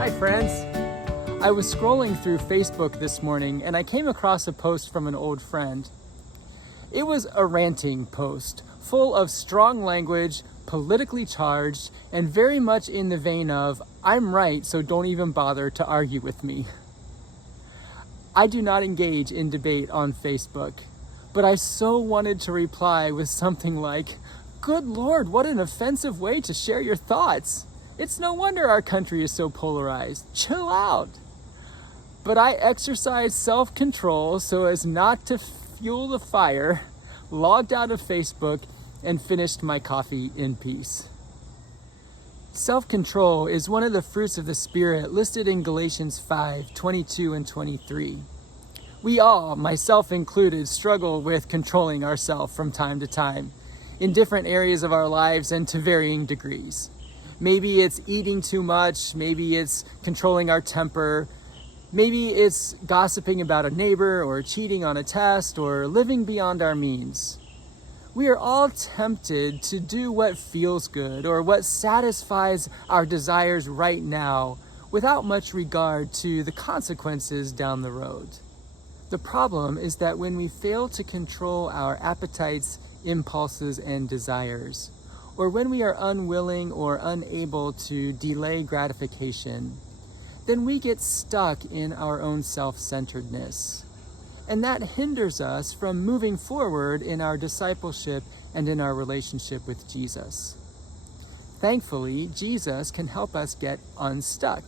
Hi friends! I was scrolling through Facebook this morning and I came across a post from an old friend. It was a ranting post, full of strong language, politically charged, and very much in the vein of, I'm right, so don't even bother to argue with me. I do not engage in debate on Facebook, but I so wanted to reply with something like, good Lord, what an offensive way to share your thoughts. It's no wonder our country is so polarized. Chill out. But I exercised self-control so as not to fuel the fire, logged out of Facebook, and finished my coffee in peace. Self-control is one of the fruits of the Spirit listed in Galatians 5:22 and 23. We all, myself included, struggle with controlling ourselves from time to time in different areas of our lives and to varying degrees. Maybe it's eating too much, maybe it's controlling our temper, maybe it's gossiping about a neighbor or cheating on a test or living beyond our means. We are all tempted to do what feels good or what satisfies our desires right now without much regard to the consequences down the road. The problem is that when we fail to control our appetites, impulses, and desires, or when we are unwilling or unable to delay gratification, then we get stuck in our own self-centeredness. And that hinders us from moving forward in our discipleship and in our relationship with Jesus. Thankfully, Jesus can help us get unstuck.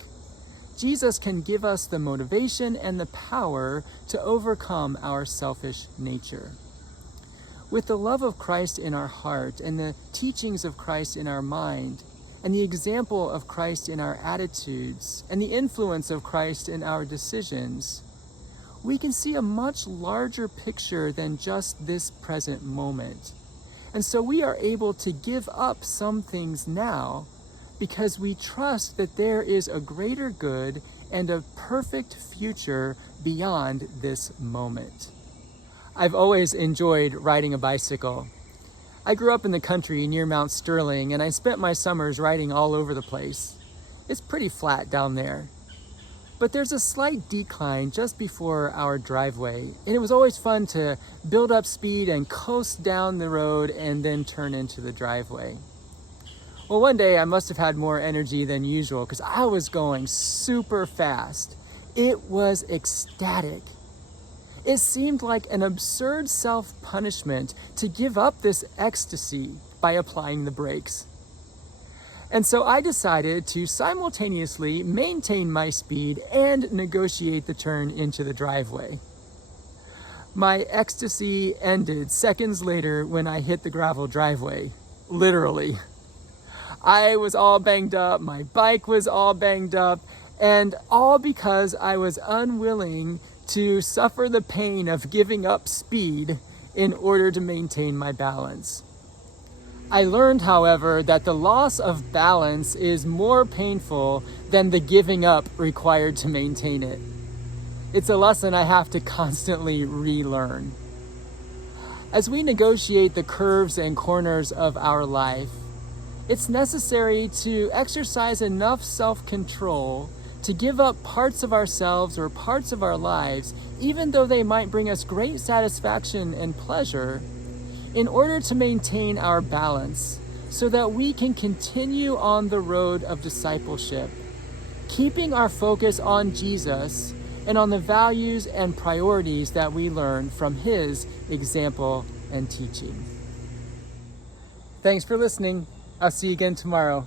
Jesus can give us the motivation and the power to overcome our selfish nature. With the love of Christ in our heart and the teachings of Christ in our mind and the example of Christ in our attitudes and the influence of Christ in our decisions, we can see a much larger picture than just this present moment. And so we are able to give up some things now because we trust that there is a greater good and a perfect future beyond this moment. I've always enjoyed riding a bicycle. I grew up in the country near Mount Sterling, and I spent my summers riding all over the place. It's pretty flat down there. But there's a slight decline just before our driveway, and it was always fun to build up speed and coast down the road and then turn into the driveway. Well, one day I must have had more energy than usual because I was going super fast. It was ecstatic. It seemed like an absurd self-punishment to give up this ecstasy by applying the brakes. And so I decided to simultaneously maintain my speed and negotiate the turn into the driveway. My ecstasy ended seconds later when I hit the gravel driveway, literally. I was all banged up, my bike was all banged up, and all because I was unwilling to suffer the pain of giving up speed in order to maintain my balance. I learned, however, that the loss of balance is more painful than the giving up required to maintain it. It's a lesson I have to constantly relearn. As we negotiate the curves and corners of our life, it's necessary to exercise enough self-control to give up parts of ourselves or parts of our lives, even though they might bring us great satisfaction and pleasure, in order to maintain our balance so that we can continue on the road of discipleship, keeping our focus on Jesus and on the values and priorities that we learn from his example and teaching. Thanks for listening. I'll see you again tomorrow.